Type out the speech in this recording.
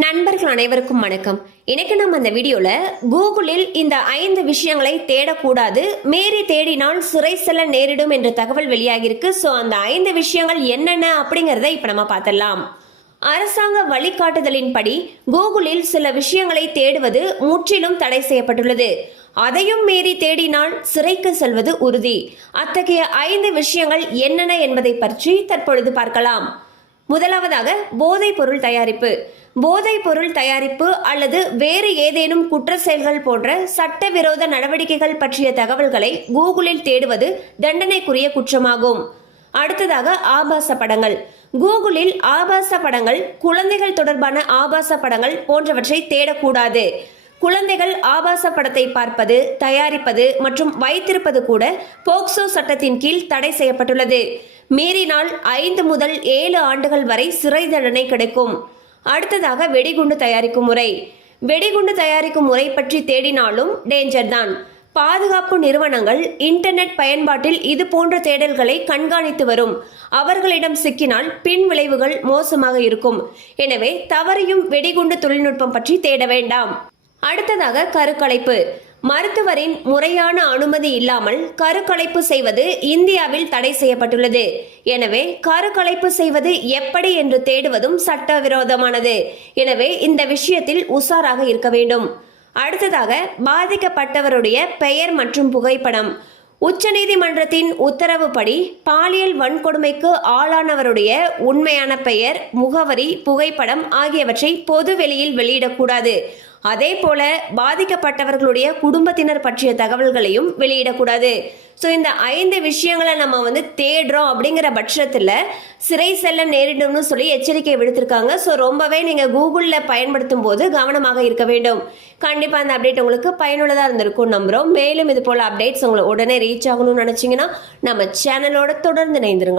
நண்பர்கள் அனைவருக்கும் வணக்கம். இன்னைக்கு நம்ம இந்த வீடியோல கூகுளில் இந்த ஐந்து விஷயங்களை தேடக்கூடாது மீறி தேடினால் சிறை செல்ல நேரிடும் என்ற தகவல் வெளியாகிருக்கு ஸோ அந்த ஐந்து விஷயங்கள் என்னென்ன அப்படிங்கறத இப்ப நம்ம பார்த்துடலாம். அரசாங்க வழிகாட்டுதலின்படி கூகுளில் சில விஷயங்களை தேடுவது முற்றிலும் தடை செய்யப்பட்டுள்ளது. அதையும் மீறி தேடினால் சிறைக்கு செல்வது உறுதி. அத்தகைய ஐந்து விஷயங்கள் என்னென்ன என்பதை பற்றி தற்பொழுது பார்க்கலாம். முதலாவதாக போதைப் பொருள் தயாரிப்பு. போதைப் பொருள் தயாரிப்பு அல்லது வேறு ஏதேனும் குற்ற செயல்கள் போன்ற சட்டவிரோத நடவடிக்கைகள் பற்றிய தகவல்களை கூகுளில் தேடுவது தண்டனைக்குரிய குற்றமாகும். அடுத்ததாக ஆபாச படங்கள். கூகுளில் ஆபாச படங்கள் குழந்தைகள் தொடர்பான ஆபாச படங்கள் போன்றவற்றை தேடக்கூடாது. குழந்தைகள் ஆபாச படத்தை பார்ப்பது தயாரிப்பது மற்றும் வைத்திருப்பது கூட போக்சோ சட்டத்தின் கீழ் தடை செய்யப்பட்டுள்ளது. மீறினால் ஐந்து முதல் ஏழு ஆண்டுகள் வரை சிறை தண்டனை கிடைக்கும். அடுத்ததாக வெடிகுண்டு தயாரிக்கும் முறை. வெடிகுண்டு தயாரிக்கும் முறை பற்றி தேடினாலும் டேஞ்சர் தான். பாதுகாப்பு நிறுவனங்கள் இன்டர்நெட் பயன்பாட்டில் இது போன்ற தேடல்களை கண்காணித்து வரும். அவர்களிடம் சிக்கினால் பின் விளைவுகள் மோசமாக இருக்கும். எனவே தவறையும் வெடிகுண்டு தொழில்நுட்பம் பற்றி தேட வேண்டாம். அடுத்ததாக கருக்கலைப்பு. மருத்துவரின் முறையான அனுமதி இல்லாமல் கருக்கலைப்பு செய்வது இந்தியாவில் தடை செய்யப்பட்டுள்ளது. எனவே கருக்கலைப்பு செய்வது எப்படி என்று தேடுவதும் சட்டவிரோதமானது. எனவே இந்த விஷயத்தில் உஷாராக இருக்க வேண்டும். அடுத்ததாக பாதிக்கப்பட்டவருடைய பெயர் மற்றும் புகைப்படம். உச்சநீதிமன்றத்தின் உத்தரவுப்படி பாலியல் வன்கொடுமைக்கு ஆளானவருடைய உண்மையான பெயர் முகவரி புகைப்படம் ஆகியவற்றை பொது வெளியில் வெளியிடக்கூடாது. அதே போல பாதிக்கப்பட்டவர்களுடைய குடும்பத்தினர் பற்றிய தகவல்களையும் வெளியிடக்கூடாது. ஸோ இந்த ஐந்து விஷயங்களை நம்ம வந்து தேடுறோம் அப்படிங்கிற பட்சத்தில் சிறை செல்ல நேரிடும்னு சொல்லி எச்சரிக்கை விடுத்திருக்காங்க. ஸோ ரொம்பவே நீங்கள் கூகுளில் பயன்படுத்தும் போது கவனமாக இருக்க வேண்டும். கண்டிப்பாக அந்த அப்டேட் உங்களுக்கு பயனுள்ளதாக இருந்திருக்கும் நம்புகிறோம் மேலும் இது போல் அப்டேட்ஸ் உங்களுக்கு உடனே ரீச் ஆகணும்னு நினச்சிங்கன்னா நம்ம சேனலோட தொடர்ந்து இணைந்திருங்க.